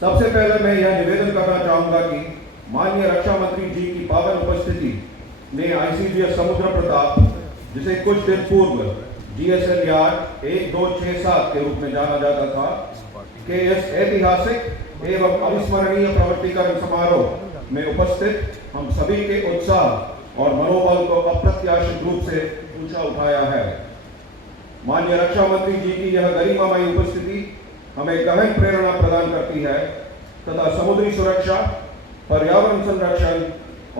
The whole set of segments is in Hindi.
सबसे पहले मैं यह निवेदन करना चाहूंगा कि माननीय रक्षा मंत्री जी की पावन उपस्थिति में आईसीजीएस समुद्र प्रताप, जिसे कुछ दिन पूर्व जीएसएल यार्ड 1267 के रूप में जाना जाता था, के इस ऐतिहासिक एवं अविस्मरणीय प्रवर्तिकरण समारोह में उपस्थित हम सभी के उत्साह और मनोबल को अप्रत्याशित रूप से ऊंचा उठाया है। माननीय रक्षा मंत्री जी की यह गरिमामयी उपस्थिति हमें गहन प्रेरणा प्रदान करती है तथा समुद्री सुरक्षा, पर्यावरण संरक्षण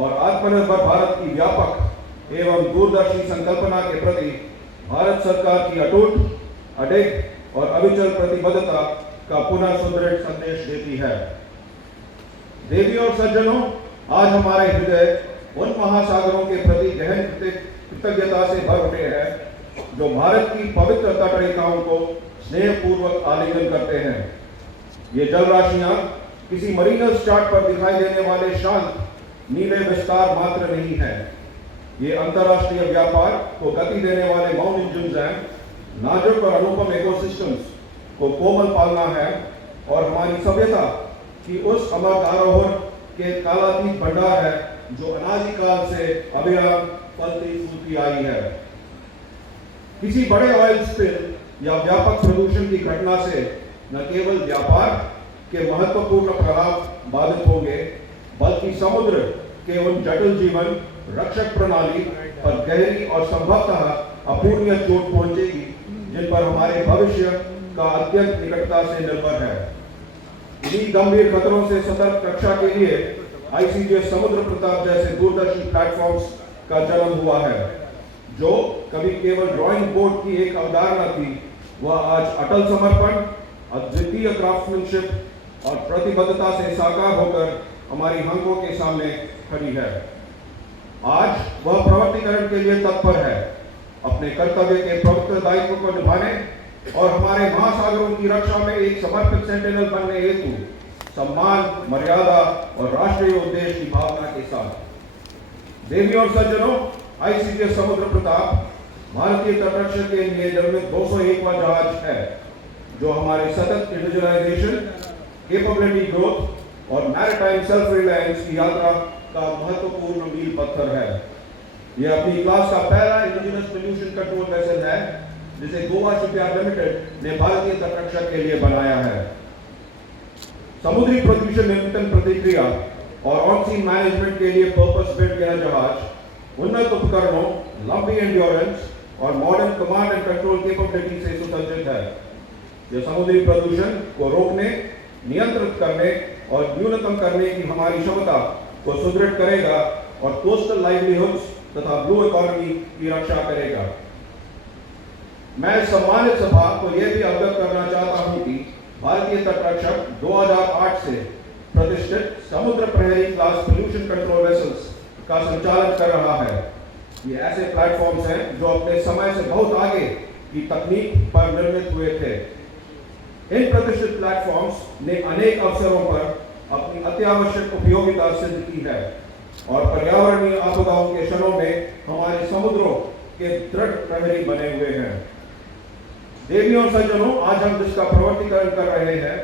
और आत्मनिर्भर भारत की व्यापक एवं दूरदर्शी संकल्पना के प्रति भारत सरकार की अटूट, अडिग और अविचल प्रतिबद्धता का पुनः सुदृढ़ संदेश देती है। देवी और सज्जनों, आज हमारे हृदय उन महासागरों के प्रति गहन कृतज्ञता से भर उठे हैं जो भारत की पवित्र तटरेखाओं को स्नेहपूर्वक आलिंगन करते हैं। ये जल राशियां किसी मरीनल चार्ट पर दिखाई देने वाले शांत नीले विस्तार मात्र नहीं है। ये अंतर्राष्ट्रीय व्यापार को गति देने वाले मौन इंजन हैं, नाजुक और अनुपम इकोसिस्टम्स को कोमल पालना है और हमारी सभ्यता की उस अमर आरोहण के कालातीत भंडार है जो अनादिकाल से अविराम फलती फूलती आई है। किसी बड़े ऑयल स्पिल या व्यापक प्रदूषण की घटना से न केवल व्यापार के महत्वपूर्ण प्रभाव बाधित होंगे, बल्कि समुद्र के उन जटिल जीवन रक्षक प्रणाली पर गहरी और संभवतः अपूर्णीय चोट पहुंचेगी जिन पर हमारे भविष्य का अत्यंत निकटता से निर्भर है। इन्हीं गंभीर खतरों से सतर्क रक्षा के लिए आईसीजीएस समुद्र प्रताप जैसे दूरदर्शी प्लेटफॉर्म्स का जन्म हुआ है। जो कभी केवल ड्राइंग बोर्ड की एक अवधारणा थी, वह आज अटल समर्पण, अद्वितीय क्राफ्ट्समैनशिप और प्रतिबद्धता से साकार होकर हमारी आंखों के सामने खड़ी है। आज वह प्रवर्तिकरण के लिए तत्पर है, अपने कर्तव्य के पवित्र दायित्व को निभाने और हमारे महासागरों की रक्षा में एक समर्पित सेंटिनल बनने हेतु सम्मान, मर्यादा और राष्ट्रीय उद्देश्य की भावना के साथ। देवी और सज्जनों, आईसीजीएस समुद्र प्रताप भारतीय तटरक्षक के लिए निर्मित 201वां जहाज है जो हमारे सतत इंडिविजुअलाइजेशन, कैपेबिलिटी ग्रोथ और मैरीटाइम सेल्फ रिलायंस की यात्रा का महत्वपूर्ण मील पत्थर है। यह अपनी क्लास का पहला इंडिजिनस पोल्यूशन कंट्रोल वेसल है जिसे गोवा शिपयार्ड लिमिटेड ने भारतीय तटरक्षक के लिए बनाया है। समुद्री प्रदूषण नियंत्रण प्रतिक्रिया और ऑन सी मैनेजमेंट के लिए पर्पस बिल्ट यह जहाज उन्नत उपकरणों, लंबी एंड्योरेंस और modern command and control capability से सुसज्जित है। यह समुद्री प्रदूषण को रोकने, नियंत्रित करने और न्यूनतम करने की हमारी क्षमता को सुदृढ़ करेगा और कोस्टल लाइवलीहुड्स तथा ब्लू इकोनॉमी की रक्षा करेगा। मैं सम्मानित सभा को यह भी अवगत करना चाहता हूं कि भारतीय तटरक्षक 2008 से प्रतिष्ठित समुद्र प्रहरी क्लास पोल्यूशन कंट्रोल वेसल्स का संचालन कर रहा है। ये ऐसे प्लेटफॉर्म्स हैं जो अपने समय से बहुत आगे की तकनीक पर निर्मित हुए थे। इन प्रतिष्ठित प्लेटफॉर्म्स ने अनेक अवसरों पर अपनी अत्यावश्यक उपयोगिता सिद्ध की है और पर्यावरणीय आपदाओं के क्षणों में हमारे समुद्रों के दृढ़ प्रहरी बने हुए हैं। देवी और सज्जनों, आज हम जिसका प्रवर्तिकरण कर रहे हैं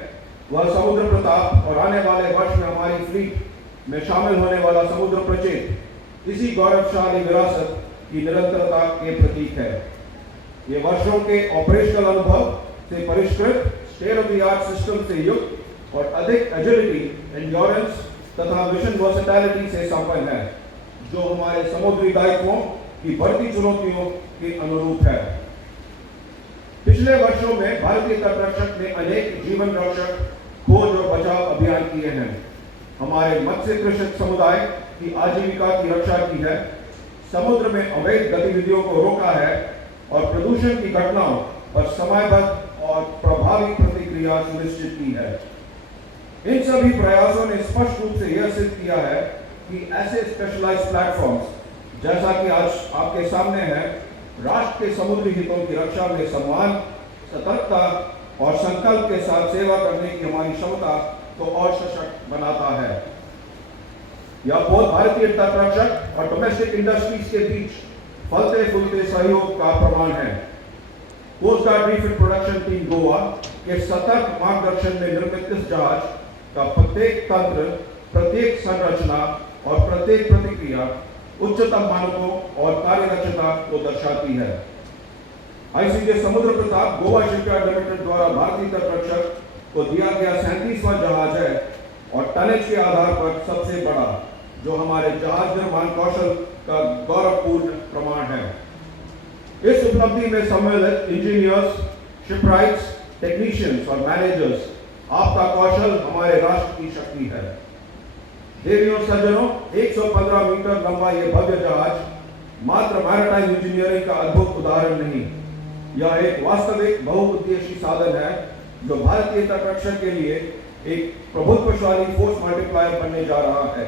वह समुद्र प्रताप और आने वाले वर्ष में हमारी फ्लीट में शामिल होने वाला समुद्र प्रचेत इसी गौरवशाली विरासत की निरंतरता के प्रतीक है। ये वर्षों के ऑपरेशनल अनुभव से परिष्कृत state of the art system से युक्त और अधिक एजिलिटी, एंड्योरेंस तथा मिशन वर्सेटिलिटी से संपन्न है जो हमारे समुद्री दायित्वों की बढ़ती चुनौतियों के अनुरूप है। पिछले वर्षों में भारतीय तटरक्षक ने अनेक जीवन रक्षक, खोज और बचाव अभियान किए हैं। हमारे मत्स्य कृषक समुदाय की आजीविका की रक्षा की है, समुद्र में अवैध गतिविधियों को रोका है और प्रदूषण की घटनाओं पर समयबद्ध और प्रभावी प्रतिक्रिया सुनिश्चित की है। इन सभी प्रयासों ने स्पष्ट रूप से यह सिद्ध किया है कि ऐसे स्पेशलाइज्ड प्लेटफॉर्म्स जैसा कि आज आपके सामने है, राष्ट्र के समुद्री हितों की रक्षा में सम्मान, सतर्कता और संकल्प के साथ सेवा करने की हमारी क्षमता को और सशक्त बनाता है। यह बहुत भारतीय तटरक्षक और डोमेस्टिक इंडस्ट्रीज के बीच फलते फूलते सहयोग का प्रमाण है। Coast guard refit production team Goa के सतर्क मार्गदर्शन में निर्मित इस जहाज का प्रत्येक तंत्र, प्रत्येक संरचना और प्रत्येक प्रतिक्रिया उच्चतम मानकों और कार्यदक्षता को दर्शाती है। आईसीजे समुद्र प्रताप गोवा शिपयार्ड लिमिटेड द्वारा भारतीय तटरक्षक को दिया गया 37वां जहाज है और टनेज के आधार पर सबसे बड़ा, जो हमारे जहाज निर्माण कौशल का गौरवपूर्ण प्रमाण है। इस उपलब्धि में सम्मिलित इंजीनियर्स, शिपराइट्स, टेक्नीशियंस और मैनेजर्स, आपका कौशल हमारे राष्ट्र की शक्ति है। देवी और सज्जनों, 115 मीटर लंबा यह भव्य जहाज मात्र मैरीटाइम इंजीनियरिंग का अद्भुत उदाहरण नहीं, यह एक वास्तविक बहुउद्देशीय साधन है जो भारतीय तटरक्षक के लिए एक प्रभुत्वशाली फोर्स मल्टीप्लायर बनने जा रहा है।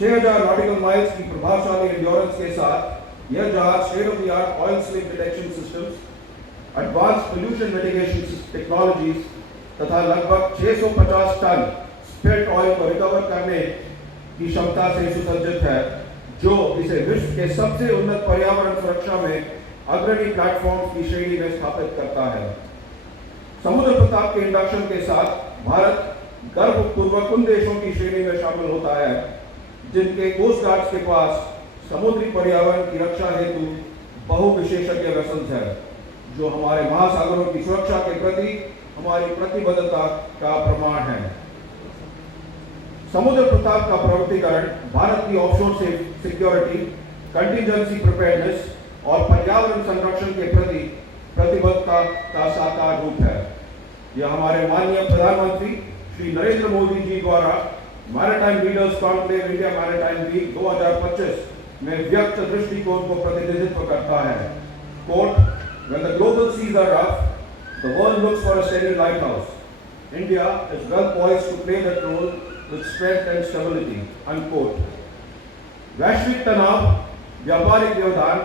6000 नॉटिकल माइल्स की प्रभावशाली एंड्योरेंस के साथ यह जहाज state of the art oil slip detection systems, advance pollution mitigation technologies तथा लगभग 650 टन स्पिल्ट ऑयल को रिकवर करने की क्षमता से सुसज्जित है, जो इसे विश्व के सबसे उन्नत पर्यावरण सुरक्षा में अग्रणी प्लेटफॉर्म की श्रेणी में स्थापित करता है। समुद्र प्रताप के इंडक्शन के साथ भारत गर्वपूर्वक उन देशों की श्रेणी में शामिल होता है जिनके कोस्ट गार्ड्स के पास समुद्री पर्यावरण की रक्षा हेतु बहु विशेषज्ञ वेसल्स है, जो हमारे महासागरों की सुरक्षा के प्रति हमारी प्रतिबद्धता का प्रमाण है। समुद्र प्रताप का प्रवृत्तिकरण भारत की ऑफशोर सिक्योरिटी, कंटिजेंसी प्रिपेयर्डनेस और पर्यावरण संरक्षण के प्रति प्रतिबद्धता का साकार रूप है। यह हमारे माननीय प्रधानमंत्री श्री नरेंद्र मोदी जी द्वारा maritime leaders conclave India maritime week 2025 में व्यक्त दृष्टिकोण को प्रतिनिधित्व करता है। Quote, when the global seas are rough, the world looks for a steady lighthouse. India is well poised to play that role with strength and stability. Unquote. वैश्विक तनाव, व्यापारिक व्यवधान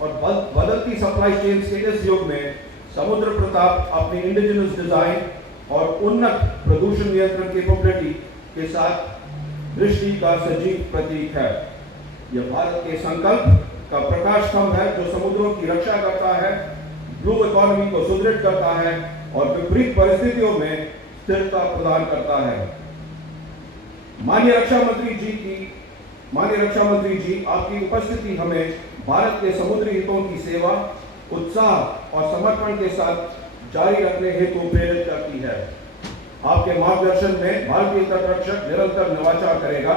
और बदलती सप्लाई चेन के इस युग में समुद्र प्रताप अपनी इंडिजिनस डिजाइन और उन्नत प्रदूषण नियंत्रण कैपेबिलिटी के साथ दृष्टि का सजीव प्रतीक है। यह भारत के संकल्प का प्रकाश स्तंभ है जो समुद्रों की रक्षा करता है, ब्लू इकोनॉमी को सुदृढ़ करता है और विपरीत परिस्थितियों में स्थिरता प्रदान करता है। माननीय रक्षा मंत्री जी, आपकी उपस्थिति हमें भारत के समुद्री हितों की सेवा, उत्साह और समर्पण के साथ जारी रखने हेतु प्रेरित करती है। आपके मार्गदर्शन में भारतीय तटरक्षक निरंतर नवाचार करेगा,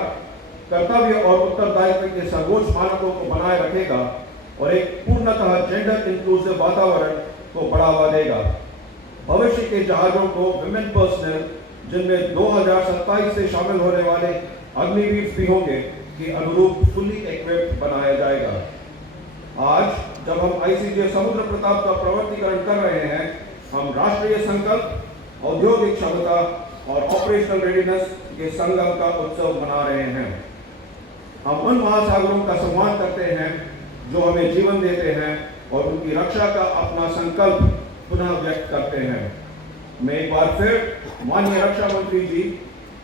कर्तव्य और उत्तरदायित्व के सर्वोच्च मानकों को बनाए रखेगा और एक पूर्णतः जेंडर इंक्लूसिव वातावरण को बढ़ावा देगा। भविष्य के जहाजों को विमेन पर्सनल, जिनमें 2027 से शामिल होने वाले अग्निवीर भी होंगे, के अनुरूप फुली इक्विप्ड बनाया जाएगा। आज जब हम आईसीजे समुद्र प्रताप का प्रवर्तीकरण कर रहे हैं, हम राष्ट्रीय संकल्प, औद्योगिक क्षमता और ऑपरेशनल रेडीनेस के संगम का उत्सव मना रहे हैं। हम उन महासागरों का सम्मान करते हैं जो हमें जीवन देते हैं और उनकी रक्षा का अपना संकल्प पुनः व्यक्त करते हैं। मैं एक बार फिर माननीय रक्षा मंत्री जी,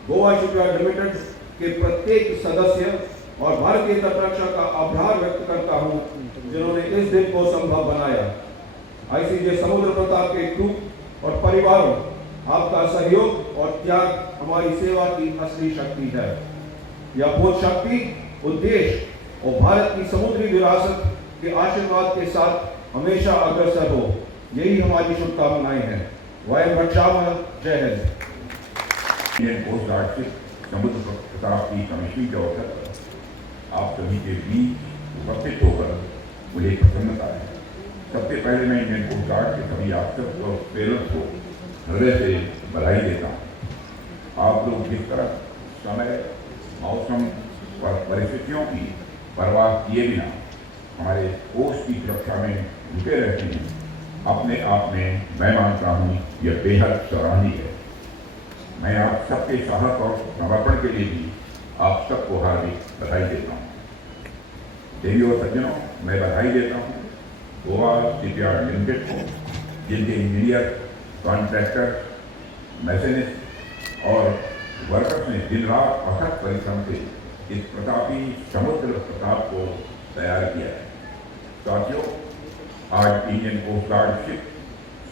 गोवा शिपयार्ड लिमिटेड के प्रत्येक सदस्य और भारतीय तटरक्षा का आभार व्यक्त करता हूं जिन्होंने इस दिन को संभव बनाया। आईसीजे समुद्र प्रताप के क्रू और परिवारों, आपका सहयोग और त्याग हमारी सेवा की असली शक्ति है। यह बोध शक्ति, उद्देश्य और भारत की समुद्री विरासत के आशीर्वाद के साथ हमेशा अग्रसर हो, यही हमारी शुभकामनाएं हैं। वयम रक्षामः। जय हिंद। इंडियन कोस्ट गार्ड से समुद्र प्रताप की कमीशनिंग के अवसर पर आप सभी के बीच उपस्थित होकर मुझे प्रसन्नता है। सबसे पहले मैं इंडियन कोस्ट गार्ड के सभी ऑफिसर्स और पेरेंट्स को हृदय से बधाई देता हूँ। आप लोग जिस तरह समय, मौसम और परिस्थितियों की परवाह किए बिना हमारे कोस्ट की सुरक्षा में जुटे रहते हैं, अपने आप में मैं मानता हूँ यह बेहद सराहनीय है। मैं आप सबके साहस और समर्पण के लिए भी आप सबको हार्दिक बधाई देता हूँ। देवी और सज्जनों, मैं बधाई देता हूँ गोवा शिपयार्ड लिमिटेड को, जिनके इंजीनियर, कॉन्ट्रैक्टर, मैकेनिस्ट और वर्कर्स ने दिन रात अथक परिश्रम से इस प्रतापी समुद्र प्रताप को तैयार किया है। साथियों, आज इंडियन कोस्ट गार्ड शिप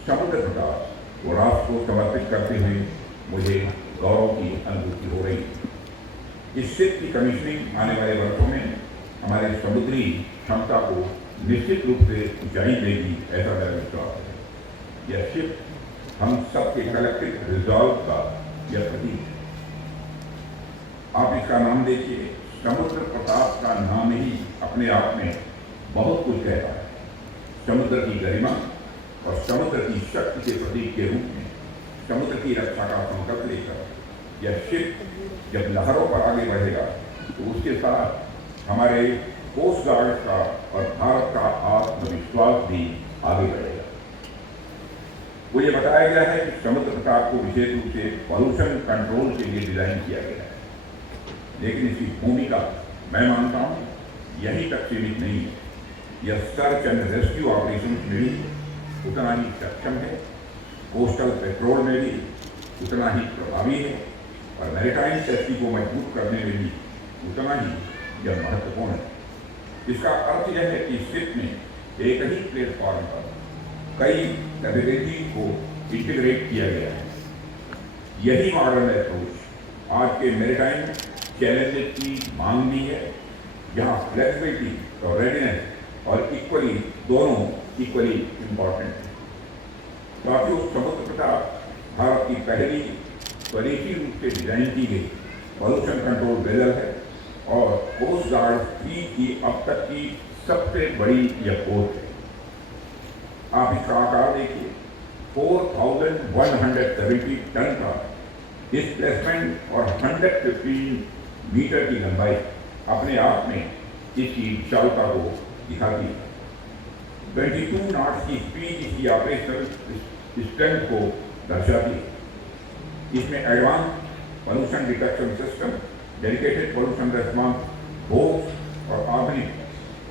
समुद्र प्रताप को राष्ट्र को समर्पित करते हुए मुझे गौरव की अनुभूति हो रही है। इस शिप की कमीशनिंग आने वाले वर्षों में हमारे समुद्री क्षमता को निश्चित रूप से ऊंचाई देगी, ऐसा मेरा विश्वास है। यह शिप हम सबके कलेक्टिव रिजॉल्व का यह प्रतीक है। आप इसका नाम देखिए, समुद्र प्रताप का नाम ही अपने आप में बहुत कुछ कहता है। समुद्र की गरिमा और समुद्र की शक्ति के प्रतीक के रूप में समुद्र की रक्षा का संकल्प लेकर यह शिप जब लहरों पर आगे बढ़ेगा तो उसके साथ हमारे कोस्ट गार्ड का और भारत का आत्मविश्वास भी आगे बढ़ेगा। मुझे बताया गया है कि समुद्र प्रताप को विशेष रूप से पॉल्यूशन कंट्रोल के लिए डिजाइन किया गया है, लेकिन इसकी भूमिका मैं मानता हूँ यहीं तक सीमित नहीं है। यह सर्च एंड रेस्क्यू ऑपरेशन में भी उतना ही सक्षम है, कोस्टल पेट्रोल में भी उतना ही प्रभावी है और मैरीटाइम सेफ्टी को मजबूत करने में भी उतना ही यह महत्वपूर्ण है। इसका अर्थ यह है कि शिप में एक ही प्लेटफॉर्म पर कई कैपेबिलिटी को इंटीग्रेट किया गया है। यही मॉडर्न अप्रोच आज के मैरीटाइम चैलेंजेस की मांग भी है, जहाँ फ्लेक्सिबिलिटी और रेडीनेस और इक्वली दोनों इक्वली इम्पॉर्टेंट है। साथियों, समुद्र प्रताप भारत की पहली स्वदेशी रूप से डिजाइन की गई पॉल्यूशन कंट्रोल वेसल है और कोस्ट गार्ड फ्लीट की अब तक की सबसे बड़ी यह पोत है। आप इसका आकार देखिए, 4170 टन का डिस्प्लेसमेंट और 115 मीटर की लंबाई अपने आप में इसकी विशालता को दिखाती है। 22 नॉट्स की स्पीड इसकी ऑपरेशनल स्ट्रेंथ को दर्शाती है। इसमें advance pollution detection system, dedicated pollution response boats और आधुनिक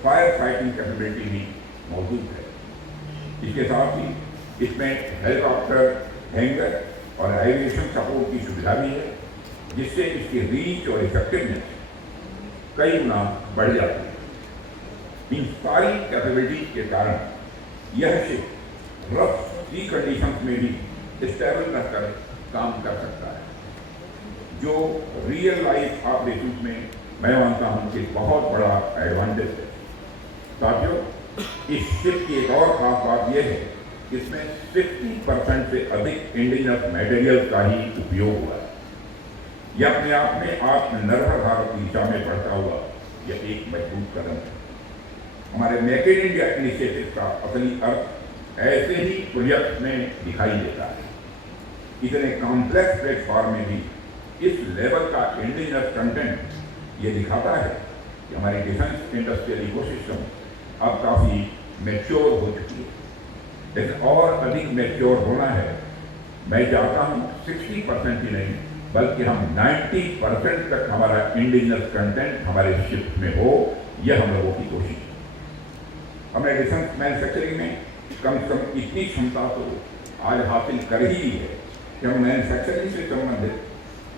फायर फाइटिंग कैपेबिलिटी भी मौजूद है। इसके साथ ही इसमें हेलीकॉप्टर हैंगर और एविएशन सपोर्ट की सुविधा भी है, जिससे इसकी रीच और इफेक्टिवनेस कई गुना बढ़ जाती है। इन सारी कैपेबिलिटीज के कारण यह शिप रफ सी कंडीशंस में भी स्टेबल रहकर काम कर सकता है, जो रियल लाइफ ऑपरेशंस में मैं मानता हूं कि बहुत बड़ा एडवांटेज है। साथियों, इस शिप की एक और खास बात यह है कि इसमें 60% से अधिक इंडिजिनस मटेरियल का ही उपयोग हुआ है। यह अपने आप में आत्मनिर्भर भारत की दिशा में बढ़ता हुआ यह एक मजबूत कदम है। हमारे मेक इन इंडिया इनिशिएटिव का असली अर्थ ऐसे ही प्रोजेक्ट में दिखाई देता है। इतने कॉम्प्लेक्स प्लेटफॉर्म में भी इस लेवल का इंडिजिनस कंटेंट ये दिखाता है कि हमारी डिफेंस इंडस्ट्रियल इकोसिस्टम अब काफ़ी मैच्योर हो चुकी है, लेकिन और अधिक मैच्योर होना है। मैं चाहता हूँ 60% ही नहीं बल्कि हम 90% तक हमारा इंडिजिनस कंटेंट हमारे शिप में हो, यह हम लोगों की कोशिश है। हमने डिफेंस मैन्युफैक्चरिंग में कम से कम इतनी क्षमता तो आज हासिल कर ही ली है कि हम मैन्युफैक्चरिंग से संबंधित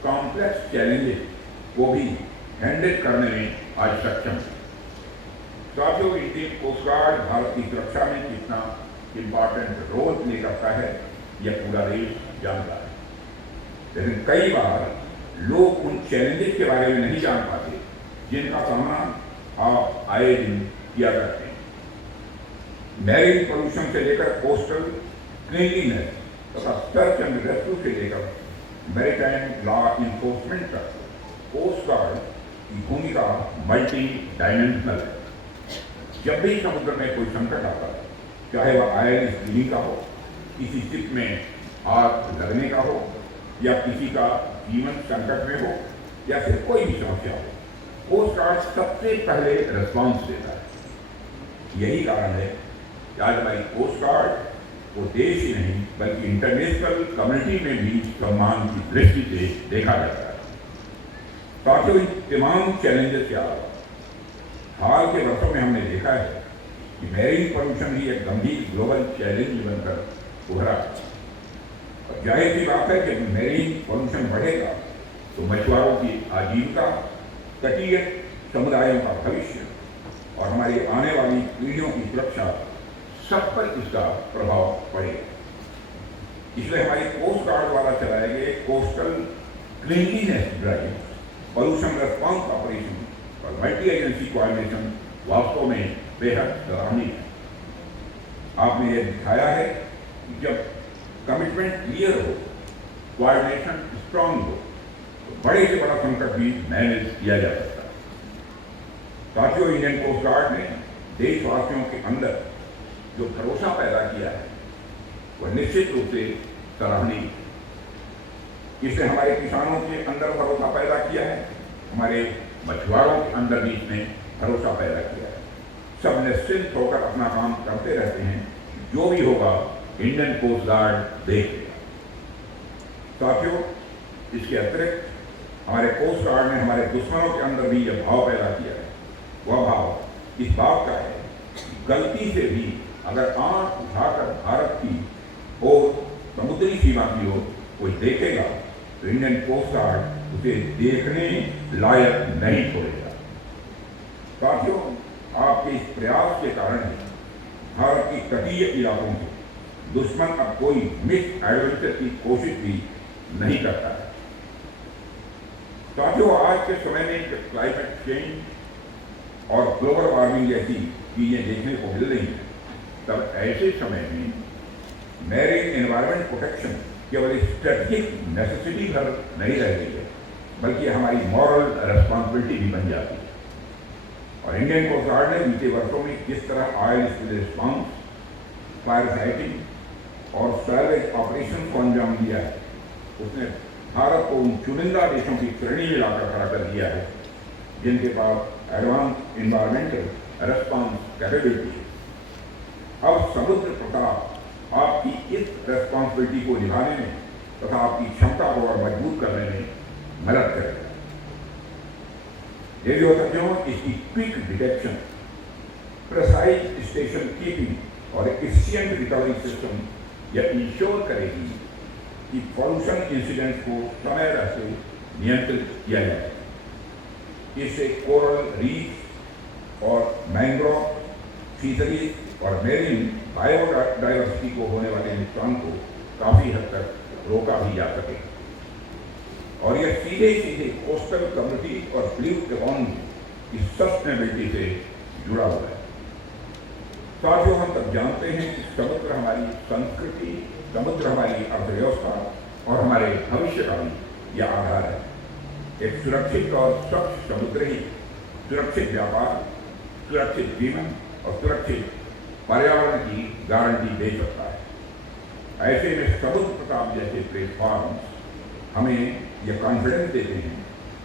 कॉम्प्लेक्स चैलेंजेस को भी हैंडल करने में आज सक्षम है। साथियों, इंडियन कोस्ट गार्ड भारत की सुरक्षा में कितना इम्पॉर्टेंट रोल प्ले करता है यह पूरा देश जानता है, लेकिन कई बार लोग उन चैलेंजेस के बारे में नहीं जान पाते जिनका सामना आप आए दिन किया करते हैं। मैरीन पोल्यूशन से लेकर कोस्टल क्लीनलीनेस तथा सर्च एंड रेस्क्यू से लेकर मैरीटाइम लॉ इन्फोर्समेंट तक कोस्ट गार्ड की भूमिका मल्टी डायमेंशनल है। जब भी समुद्र में कोई संकट आता है, चाहे वह आयरन स्पिलिंग का हो, किसी शिप में आग लगने का हो या किसी का जीवन संकट में हो या फिर कोई भी समस्या हो, कोस्ट गार्ड सबसे पहले रिस्पॉन्स देता है। यही कारण है कि आज हमारी कोस्ट गार्ड को देश ही नहीं बल्कि इंटरनेशनल कम्युनिटी में भी सम्मान की दृष्टि से देखा जाता है। साथियों, इन तमाम चैलेंजेस के अलावा हाल के वर्षों में हमने देखा है कि मैरीन पोल्यूशन भी एक गंभीर ग्लोबल चैलेंज बनकर उभरा है। और जाहिर सी बात है कि मैरीन पोल्यूशन बढ़ेगा तो मछुआरों की आजीविका, तटीय समुदायों का भविष्य और हमारी आने वाली पीढ़ियों की सुरक्षा सब पर इसका प्रभाव पड़ेगा। इसलिए हमारी कोस्ट गार्ड द्वारा चलाए गए coastal cleanliness drive, pollution response operation और मल्टी एजेंसी कोऑर्डिनेशन वास्तव में बेहद सराहनीय है। आपने ये दिखाया है कि जब कमिटमेंट क्लियर हो, कोऑर्डिनेशन स्ट्रांग हो, तो बड़े से बड़ा संकट भी मैनेज किया जा सकता है। साथियों, इंडियन कोस्ट गार्ड ने देशवासियों के अंदर जो भरोसा पैदा किया है वह निश्चित रूप से सराहनीय है। इसने हमारे किसानों के अंदर भरोसा पैदा किया है, हमारे मछुआरों के अंदर भी इसने भरोसा पैदा किया है। सब निश्चिंत होकर अपना काम करते रहते हैं, जो भी होगा इंडियन कोस्ट गार्ड देख लेगा। साथियों, इसके अतिरिक्त हमारे कोस्ट गार्ड ने हमारे दुश्मनों के अंदर भी यह भाव पैदा किया है। वह भाव इस बात का है कि गलती से भी अगर आंख उठाकर भारत की और समुद्री सीमा की ओर कोई देखेगा तो इंडियन कोस्ट गार्ड उसे देखने लायक नहीं छोड़ेगा। साथियों, आपके इस प्रयास के कारण ही भारत की तटीय इलाकों से दुश्मन अब कोई मिस एडवेंचर की कोशिश भी नहीं करता है। साथियों, आज के समय में जब क्लाइमेट चेंज और ग्लोबल वार्मिंग जैसी चीजें देखने को मिल रही हैं, तब ऐसे समय में मैरीन एनवायरमेंट प्रोटेक्शन केवल स्ट्रेटेजिक नेसेसिटी भर नहीं रह गई है, बल्कि हमारी मॉरल रेस्पॉन्सिबिलिटी भी बन जाती है। और इंडियन कोस्ट गार्ड ने बीते वर्षों में किस तरह oil spill response, fire fighting और सैलवेज ऑपरेशन को अंजाम दिया है, उसने भारत को उन चुनिंदा देशों की श्रेणी में लाकर खड़ा कर दिया है जिनके पास एडवांस इन्वायरमेंटल रेस्पॉन्स कैपेबिलिटी है। अब समुद्र प्रताप आपकी इस रेस्पॉन्सिबिलिटी को निभाने में तथा आपकी क्षमता को और मजबूत करने में मदद करेगा। रेडियो तथ्यों इसकी quick detection, precise station keeping और एफिशिएंट रिकवरी सिस्टम यह इंश्योर करेगी कि पॉल्यूशन इंसिडेंट को समय रहते नियंत्रित किया जाए। इससे कोरल रीफ और मैंग्रोव फिशरीज और मेरीन बायोडाइवर्सिटी को होने वाले नुकसान को काफी हद तक रोका भी जा सके और यह सीधे सीधे कोस्टल कम्युनिटी और ब्लू इकोनॉमी की सस्टेनेबिलिटी से जुड़ा हुआ है। साथियों, हम तब जानते हैं कि समुद्र हमारी संस्कृति, समुद्र हमारी अर्थव्यवस्था और हमारे भविष्य का भी यह आधार है। एक सुरक्षित और स्वच्छ समुद्र ही सुरक्षित व्यापार, सुरक्षित जीवन और सुरक्षित पर्यावरण की गारंटी दे सकता है। ऐसे में समुद्र प्रताप जैसे प्लेटफॉर्म हमें यह कॉन्फिडेंस देते हैं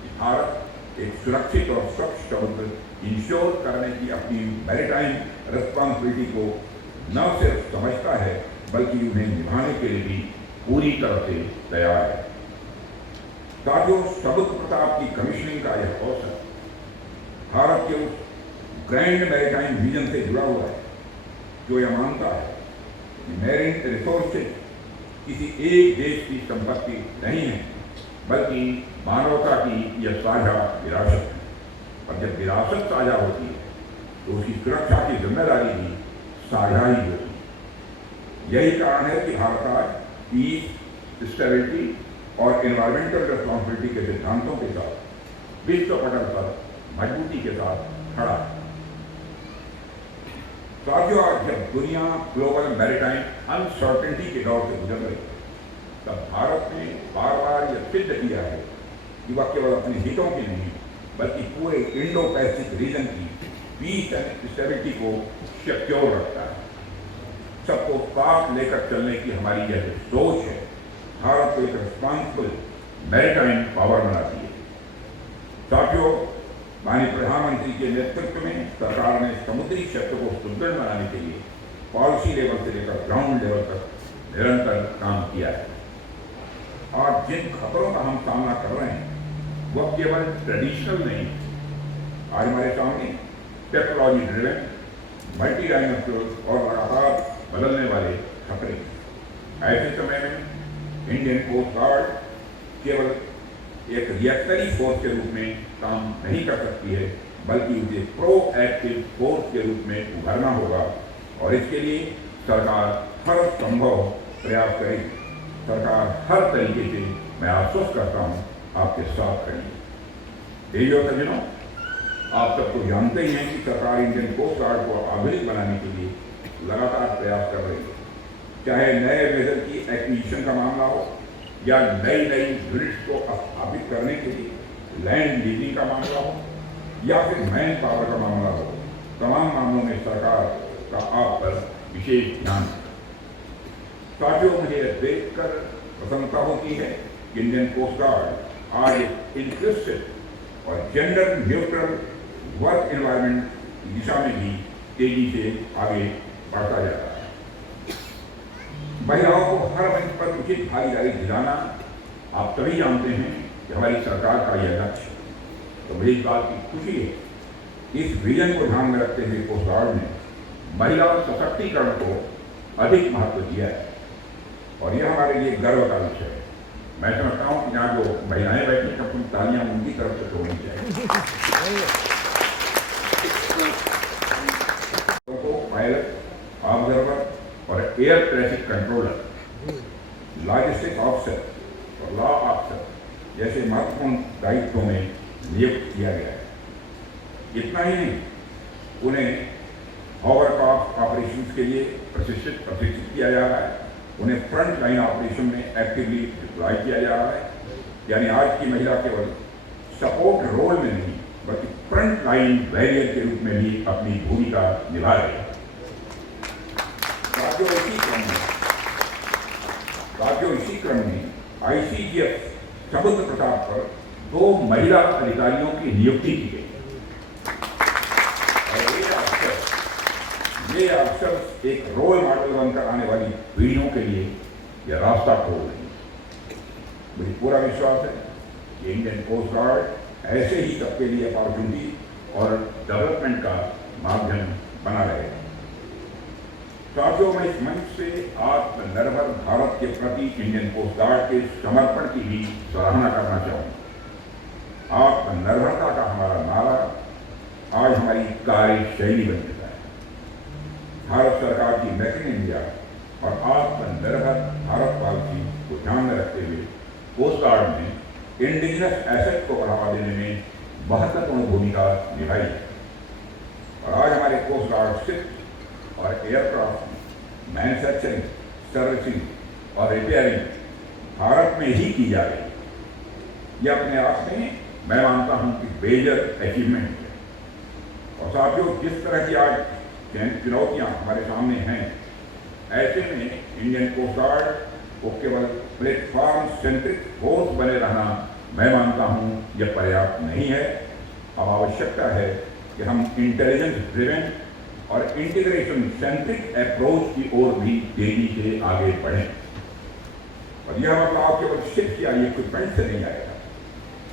कि भारत एक सुरक्षित और स्वच्छ समुद्र इंश्योर करने की अपनी मैरीटाइम रिस्पॉन्सिबिलिटी को न सिर्फ समझता है बल्कि उन्हें निभाने के लिए भी पूरी तरह से तैयार है। साथियों, समुद्र प्रताप की कमीशनिंग का यह अवसर भारत के उस ग्रैंड मैरीटाइम विजन से जुड़ा हुआ है जो यह मानता है कि मैरीन रिसोर्सेज किसी एक देश की संपत्ति नहीं है बल्कि मानवता की यह साझा विरासत है। और जब विरासत साझा होती है तो उसकी सुरक्षा की जिम्मेदारी भी साझा ही होती है। यही कारण है कि भारत आज पीस, स्टेबिलिटी और एनवायरमेंटल रिस्पॉन्सिबिलिटी के सिद्धांतों के साथ विश्व पटल पर मजबूती के साथ खड़ा है। साथियों, आज जब दुनिया ग्लोबल मैरीटाइम अनसर्टेनिटी के दौर से गुजर रही तब भारत ने बार बार यह सिद्ध किया है कि वह केवल अपने हितों की नहीं बल्कि पूरे इंडो पैसिफिक रीजन की पीस एंड स्टेबिलिटी को सिक्योर रखता है। सबको साथ लेकर चलने की हमारी यह जो सोच है भारत को एक रिस्पॉन्सिबल मैरीटाइम पावर बनाती है। साथियों, माननीय प्रधानमंत्री के नेतृत्व में सरकार ने समुद्री क्षेत्र को सुदृढ़ बनाने के लिए पॉलिसी लेवल से लेकर ग्राउंड लेवल तक निरंतर काम किया है। और जिन खतरों का हम सामना कर रहे हैं वह केवल ट्रेडिशनल नहीं, आज हमारे सामने टेक्नोलॉजी ड्रिवन, मल्टी डायमेंशनल और लगातार बदलने वाले खतरे। ऐसे समय में इंडियन कोस्ट गार्ड केवल एक रिएक्टरी फोर्स के रूप में काम नहीं कर सकती है बल्कि उसे प्रोएक्टिव फोर्स के रूप में उभरना होगा और इसके लिए सरकार हर संभव प्रयास करेगी। सरकार हर तरीके से, मैं आश्वस्त करता हूँ, आपके साथ रहेंगे। देवी और सज्जनों, आप सब तो जानते ही हैं कि सरकार इंडियन कोस्ट गार्ड को आधुनिक बनाने के लिए लगातार प्रयास कर रही है। चाहे नए वेजल की एक्विजिशन का मामला हो या नई यूनिट्स को स्थापित करने के लिए लैंड लीजिंग का मामला हो या फिर मैन पावर का मामला हो, तमाम मामलों में सरकार का आप पर विशेष ध्यान है। साथियों, मुझे देखकर प्रसन्नता होती है कि इंडियन कोस्ट गार्ड आज एक इंक्लूसिव और जेंडर न्यूट्रल वर्क एनवायरनमेंट की दिशा में भी तेजी से आगे बढ़ता जा रहा है। महिलाओं को हर मंच पर उचित भागीदारी दिलाना आप सभी जानते हैं कि हमारी सरकार का यह लक्ष्य है। तो मुझे इस बात की खुशी है, इस विजन को ध्यान में रखते हुए कोस्ट गार्ड ने महिला सशक्तिकरण को अधिक महत्व दिया है और यह हमारे लिए गर्व का विषय है। मैं समझता हूँ कि यहाँ जो महिलाएं बैठी हैं, अपनी तालियां उनकी तरफ से होनी चाहिए। तो पायलट, ऑब्जर्वर और air traffic controller, logistic officer और लॉ ऑफिसर जैसे महत्वपूर्ण दायित्वों में नियुक्त किया गया है। इतना ही नहीं, उन्हें हॉवरक्राफ्ट ऑपरेशंस के लिए प्रशिक्षित किया जा रहा है। उन्हें फ्रंट लाइन ऑपरेशन में एक्टिवली डिप्लॉय किया जा रहा है। यानी आज की महिला केवल सपोर्ट रोल में नहीं बल्कि फ्रंट लाइन वॉरियर के रूप में भी अपनी भूमिका निभा रही है। साथियों, इसी क्रम में ICGF समुद्र प्रताप पर 2 महिला अधिकारियों की नियुक्ति की गई और ये अक्सर एक रोल मॉडल बनकर आने वाली पीढ़ियों के लिए यह रास्ता खोल रही है। मुझे पूरा विश्वास है कि इंडियन कोस्ट गार्ड ऐसे ही सबके लिए अपॉर्चुनिटी और डेवलपमेंट का माध्यम बना रहेगा। साथियों, मैं इस मंच से आत्मनिर्भर भारत के प्रति इंडियन कोस्ट गार्ड के समर्पण की भी सराहना करना चाहूँगा। आत्मनिर्भरता का हमारा नारा आज हमारी कार्यशैली बन चुका है। भारत सरकार की मेक इन इंडिया और आत्मनिर्भर भारत पॉलिसी को ध्यान में रखते हुए कोस्ट गार्ड ने इंडिजिनस एसेट को बढ़ावा देने में महत्वपूर्ण भूमिका निभाई है और आज हमारे कोस्ट गार्ड शिप और एयरक्राफ्ट मैन्युफैक्चरिंग, सर्विसिंग और रिपेयरिंग भारत में ही की जा रही है। यह अपने आप में मैं मानता हूँ कि मेजर अचीवमेंट है। और साथियों, जिस तरह की आज चुनौतियाँ हमारे सामने हैं, ऐसे में इंडियन कोस्ट गार्ड को केवल प्लेटफॉर्म सेंट्रिक फोर्स बने रहना मैं मानता हूँ यह पर्याप्त नहीं है। अब आवश्यकता है कि हम इंटेलिजेंस ड्रिवन और इंटीग्रेशन सेंट्रिक अप्रोच की ओर भी तेजी से आगे बढ़ें। और यह मतलब केवल शिप्स या इक्विपमेंट से नहीं आएगा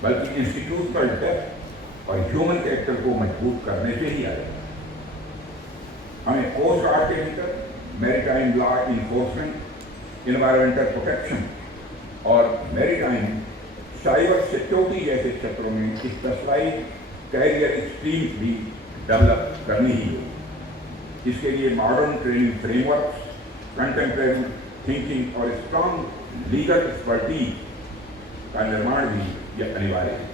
बल्कि इंस्टीट्यूशनल डेप्थ और ह्यूमन कैपिटल को मजबूत करने से ही आएगा। हमें कोस्ट गार्ड के भीतर maritime law enforcement, environmental protection और मैरीटाइम साइबर सिक्योरिटी जैसे क्षेत्रों में स्पेशलाइज्ड कैरियर स्ट्रीम्स भी डेवलप करनी ही होगी। इसके लिए modern training framework, contemporary thinking और स्ट्रॉन्ग लीगल एक्सपर्टीज का निर्माण भी यह अनिवार्य है।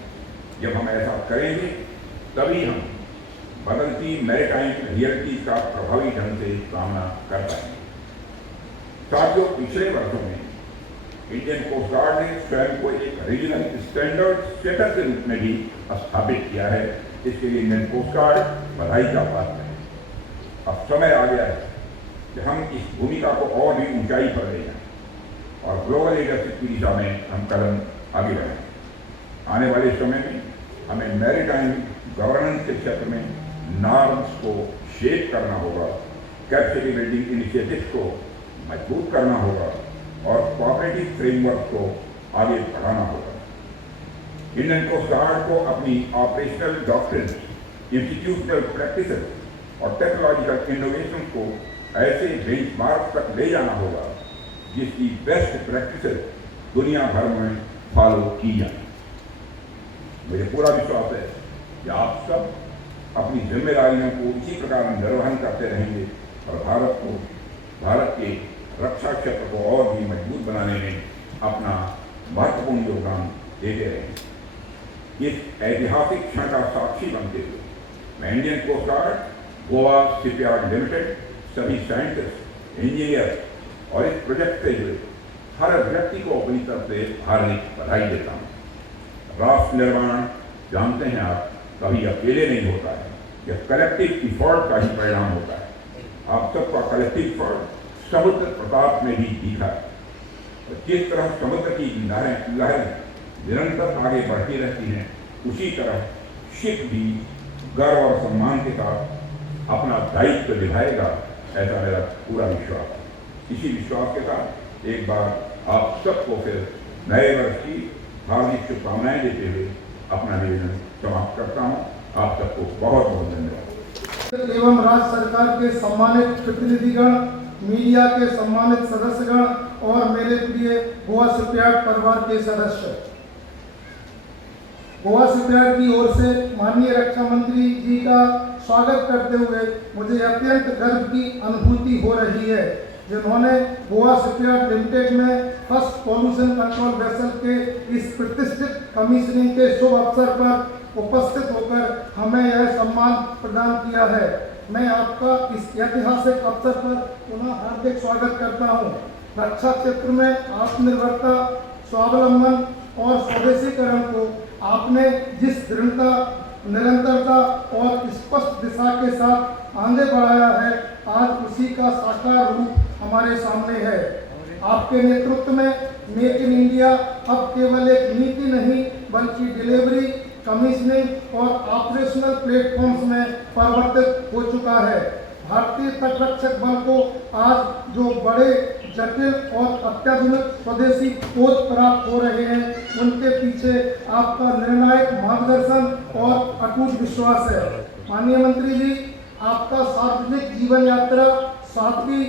जब हम ऐसा करेंगे तभी हम बदलती मैरीटाइम रियलिटी का प्रभावी ढंग से सामना कर पाएंगे। साथियों, पिछले वर्षों में इंडियन कोस्ट गार्ड ने स्वयं को एक रीजनल स्टैंडर्ड स्टेटस के रूप में भी स्थापित किया है। इसके लिए इंडियन कोस्ट गार्ड बधाई का पात्र है। अब समय आ गया है कि हम इस भूमिका को और भी ऊंचाई पर ले जाएं और ग्लोबल लीडरशिप की दिशा में हम कदम आगे बढ़ाएं। आने वाले समय में हमें मैरीटाइम गवर्नेंस के क्षेत्र में नॉर्म्स को शेप करना होगा, कैपेसिटी बिल्डिंग इनिशिएटिव्स को मजबूत करना होगा और कोऑपरेटिव फ्रेमवर्क को आगे बढ़ाना होगा। इंडियन कोस्ट गार्ड को अपनी ऑपरेशनल डॉक्ट्रिन, इंस्टीट्यूशनल प्रैक्टिसेस और टेक्नोलॉजिकल इनोवेशन को ऐसे बेंचमार्क तक ले जाना होगा जिसकी बेस्ट प्रैक्टिसेस दुनिया भर में फॉलो की जाए। मुझे पूरा विश्वास है कि आप सब अपनी जिम्मेदारियों को इसी प्रकार निर्वहन करते रहेंगे और भारत के रक्षा क्षेत्र को और भी मजबूत बनाने में अपना महत्वपूर्ण योगदान देते रहे। इस ऐतिहासिक क्षण का साक्षी बनते हुए मैं Indian coast guard, Goa shipyard limited, सभी साइंटिस्ट, इंजीनियर और इस प्रोजेक्ट से जुड़े हर व्यक्ति को अपनी तरफ से हार्दिक बधाई देता हूँ। राष्ट्र निर्माण, जानते हैं आप, कभी अकेले नहीं होता है, यह कलेक्टिव इफर्ट का ही परिणाम होता है। आप सबका कलेक्टिव इफर्ट समुद्र प्रताप में भी दिखा है। तो जिस तरह समुद्र की लहरें निरंतर आगे बढ़ती रहती हैं, उसी तरह शिप भी गर्व और सम्मान के साथ अपना दायित्व निभाएगा, ऐसा मेरा पूरा विश्वास है। इसी विश्वास के साथ एक बार आप सबको फिर नए वर्ष की हार्दिक शुभकामनाएं देते हुए अपना निवेदन समाप्त करता हूँ। आप सबको बहुत बहुत धन्यवाद। एवं राज्य सरकार के सम्मानित प्रतिनिधिगण, मीडिया के सम्मानित सदस्यगण और मेरे प्रिय गोवा शिपयार्ड परिवार के सदस्य, गोवा शिपयार्ड की ओर से माननीय रक्षा मंत्री जी का स्वागत करते हुए मुझे अत्यंत गर्व की अनुभूति हो रही है, जिन्होंने गोवा शिपयार्ड लिमिटेड में फर्स्ट पॉल्यूशन कंट्रोल वेसल के इस प्रतिष्ठित कमीशनिंग के शुभ अवसर पर उपस्थित होकर हमें यह सम्मान प्रदान किया है। मैं आपका इस ऐतिहासिक अवसर पर पुनः हार्दिक स्वागत करता हूँ। रक्षा क्षेत्र में आत्मनिर्भरता, स्वावलंबन और स्वदेशीकरण को आपने जिस दृढ़ता, निरंतरता और स्पष्ट दिशा के साथ आगे बढ़ाया है, आज उसी का साकार रूप हमारे सामने है। आपके नेतृत्व में मेक इन इंडिया अब केवल एक नीति नहीं, बल्कि डिलीवरी, कमीशनिंग और ऑपरेशनल प्लेटफॉर्म्स में परिवर्तित हो चुका है। भारतीय तटरक्षक बल को आज जो बड़े, जटिल और अत्याधुनिक स्वदेशी पोत प्राप्त हो रहे हैं, उनके पीछे आपका निर्णायक मार्गदर्शन और अटूट विश्वास है। माननीय मंत्री जी, आपका सार्वजनिक जीवन यात्रा सादगी,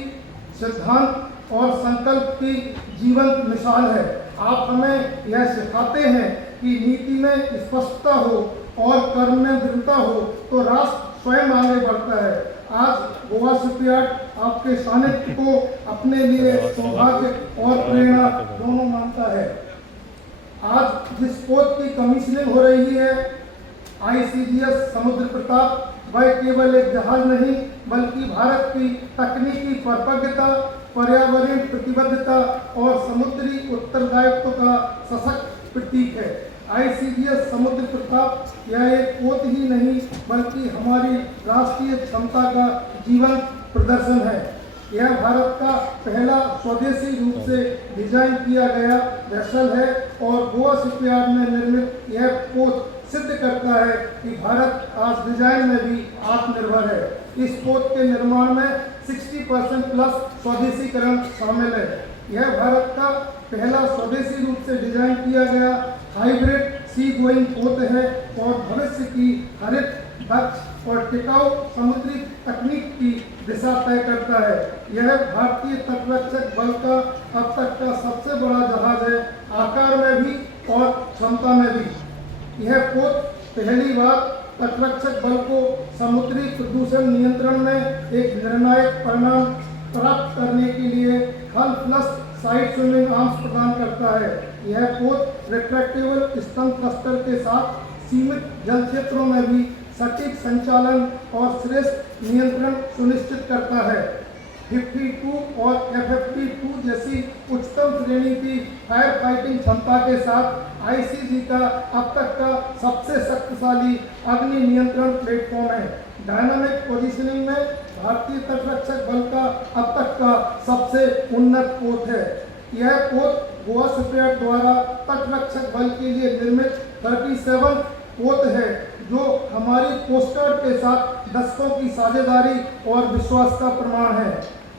सिद्धांत और संकल्प की जीवंत मिसाल है। आप हमें यह सिखाते हैं कि नीति में स्पष्टता हो और कर्म में दृढ़ता हो तो राष्ट्र स्वयं आगे बढ़ता है। आज गोवा शिपयार्ड आपके सानिध्य को अपने लिए सौभाग्य और प्रेरणा दोनों मानता है। आज जिस पोत की कमीशनिंग हो रही है, ICGS समुद्र प्रताप, वह केवल एक जहाज नहीं, बल्कि भारत की तकनीकी परिपक्वता, पर्यावरण प्रतिबद्धता और समुद्री उत्तरदायित्व का सशक्त प्रतीक है। ICGS समुद्र प्रताप यह एक पोत ही नहीं, बल्कि हमारी राष्ट्रीय क्षमता का जीवन प्रदर्शन है। यह भारत का पहला स्वदेशी रूप से डिजाइन किया गया वेसल है और गोवा शिपयार्ड में निर्मित यह पोत सिद्ध करता है कि भारत आज डिजाइन में भी आत्मनिर्भर है। इस पोत के निर्माण में 60% प्लस स्वदेशीकरण शामिल है। यह भारत का पहला स्वदेशी रूप से डिजाइन किया गया हाइब्रिड सी गोइंग पोत है और भविष्य की हरित, दक्ष और टिकाऊ समुद्री तकनीक की दिशा तय करता है। यह भारतीय तटरक्षक बल का अब तक का सबसे बड़ा जहाज है, आकार में भी और क्षमता में भी। यह पोत पहली बार तटरक्षक बल को समुद्री प्रदूषण नियंत्रण में एक निर्णायक परिणाम प्राप्त करने के लिए हल प्लस साइड स्विमिंग आर्म्स प्रदान करता है। यह पोत रिट्रैक्टेबल स्तंभ थ्रस्टर के साथ सीमित जल क्षेत्रों में भी सटीक संचालन और श्रेष्ठ नियंत्रण सुनिश्चित करता है। 52 और FFP2 जैसी उच्चतम श्रेणी की फायर फाइटिंग क्षमता के साथ ICG का अब तक का सबसे शक्तिशाली अग्नि नियंत्रण प्लेटफॉर्म है। डायनामिक पोजीशनिंग में भारतीय तटरक्षक बल का अब तक का सबसे उन्नत पोत है। यह पोत गोवा शिपयार्ड द्वारा तटरक्षक बल के लिए निर्मित 37 पोत है, जो हमारी कोस्ट गार्ड के साथ दशकों की साझेदारी और विश्वास का प्रमाण है।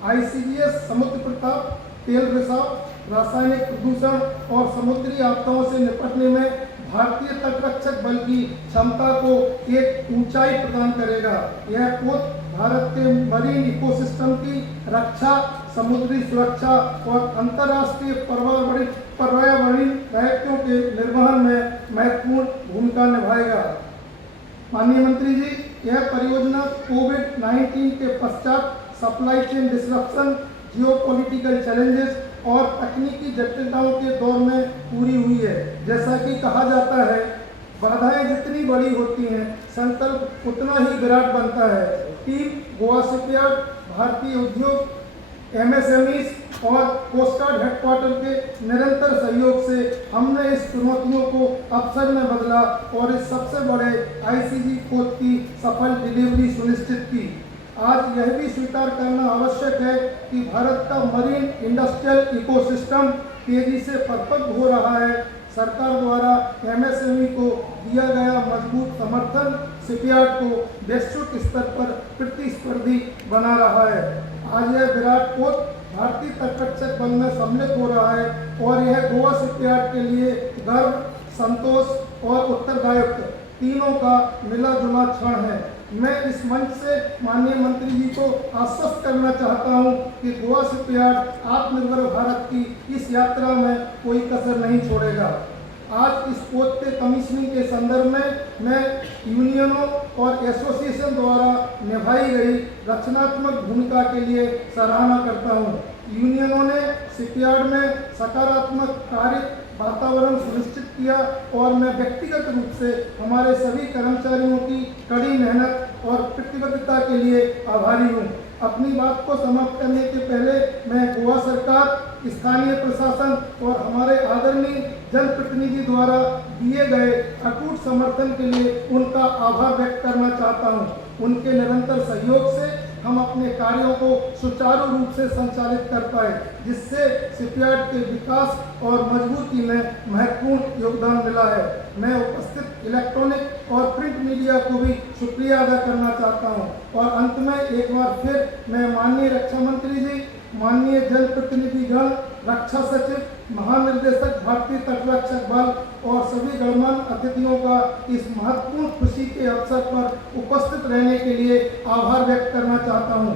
ICGS समुद्र प्रताप तेल रिसाव, रासायनिक प्रदूषण और समुद्री आपदाओं से निपटने में भारतीय तटरक्षक बल की क्षमता को एक ऊंचाई प्रदान करेगा। यह पोत भारत के मरीन इकोसिस्टम की रक्षा, समुद्री सुरक्षा और अंतर्राष्ट्रीय पर्यावरणीय दायित्वों के निर्वहन में महत्वपूर्ण भूमिका निभाएगा। माननीय मंत्री जी, यह परियोजना कोविड-19 के पश्चात supply chain disruption, geopolitical challenges और तकनीकी जटिलताओं के दौर में पूरी हुई है। जैसा कि कहा जाता है, बाधाएं जितनी बड़ी होती हैं, संकल्प उतना ही विराट बनता है। टीम गोवा शिपयार्ड, भारतीय उद्योग, MSMEs और कोस्ट गार्ड हेडक्वार्टर के निरंतर सहयोग से हमने इस चुनौतियों को अवसर में बदला और इस सबसे बड़े ICG खोज की सफल डिलीवरी सुनिश्चित की। आज यह भी स्वीकार करना आवश्यक है कि भारत का मरीन इंडस्ट्रियल इकोसिस्टम तेजी से परिपक्व हो रहा है। सरकार द्वारा MSME को दिया गया मजबूत समर्थन शिपयार्ड को वैश्विक स्तर पर प्रतिस्पर्धी बना रहा है। आज यह विराट पोत भारतीय तटरक्षक बल में सम्मिलित हो रहा है और यह गोवा शिपयार्ड के लिए गर्व, संतोष और उत्तरदायित्व तीनों का मिला जुला क्षण है। मैं इस मंच से माननीय मंत्री जी को आश्वस्त करना चाहता हूं कि गोवा शिपयार्ड आत्मनिर्भर भारत की इस यात्रा में कोई कसर नहीं छोड़ेगा। आज इस पोत के कमीशनिंग के संदर्भ में मैं यूनियनों और एसोसिएशन द्वारा निभाई गई रचनात्मक भूमिका के लिए सराहना करता हूं। यूनियनों ने शिपयार्ड में सकारात्मक कार्य वातावरण सुनिश्चित किया और मैं व्यक्तिगत रूप से हमारे सभी कर्मचारियों की कड़ी मेहनत और प्रतिबद्धता के लिए आभारी हूँ। अपनी बात को समाप्त करने के पहले मैं गोवा सरकार, स्थानीय प्रशासन और हमारे आदरणीय जनप्रतिनिधि द्वारा दिए गए अटूट समर्थन के लिए उनका आभार व्यक्त करना चाहता हूं। उनके निरंतर सहयोग से हम अपने कार्यों को सुचारू रूप से संचालित कर पाए, जिससे शिपयार्ड के विकास और मजबूती में महत्वपूर्ण योगदान मिला है। मैं उपस्थित इलेक्ट्रॉनिक और प्रिंट मीडिया को भी शुक्रिया अदा करना चाहता हूं। और अंत में एक बार फिर मैं माननीय रक्षा मंत्री जी, माननीय जनप्रतिनिधिगण, रक्षा सचिव, महानिर्देशक भारतीय तटरक्षक बल और सभी गणमान्य अतिथियों का इस महत्वपूर्ण खुशी के अवसर पर उपस्थित रहने के लिए आभार व्यक्त करना चाहता हूं।